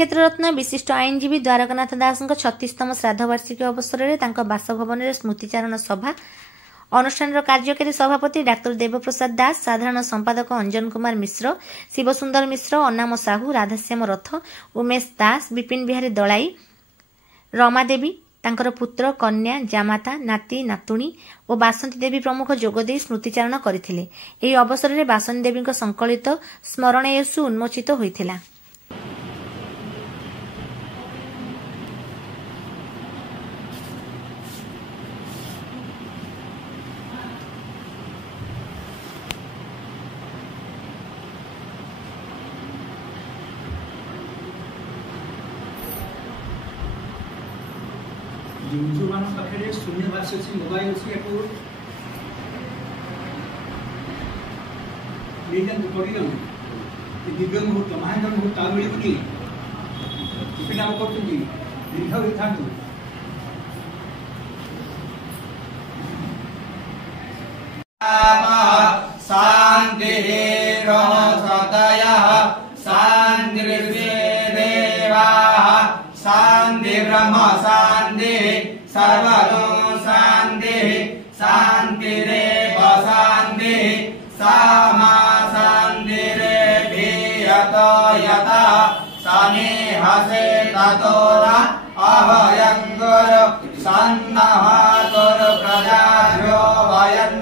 क्षेत्र रत्न विशिष्ट आईनजीवी द्वारकानाथ दास 36तम श्राद्ध वार्षिकी अवसर में बासभवन स्मृतिचारण सभा अनुष्ठान कार्यकारी सभापति डाक्टर देवप्रसाद दास, साधारण संपादक अंजन कुमार मिश्र, शिवसुंदर मिश्र, अनाम साहू, राधाश्याम रथ, उमेश दास, विपिन बिहारी दलाई, रमादेवी तांकर पुत्र, कन्या, जामाता, नाती नातुणी और बासंती देवी प्रमुख जोगदे स्मृतिचारण करथिले। एही अवसर में बासंती देवी संकलित स्मरणेयसु उन्मोचित होइथिला। जो मानव पाखे शून्यवास अच्छी मोबाइल अच्छी दिव्य मुहूर्त महेंद्र मुहूर्त आ मिलूनी पिला कर दीर्घ होई था शांति सदयः शांति देवाः शांति ब्रह्म शांति सर्वतो शांति शांतिरेव शांति सामा शांतिरेभियत यतः सनेहसे ततोरा अभयं गुरु सन्नः गुरु प्रजाभ्यो वयं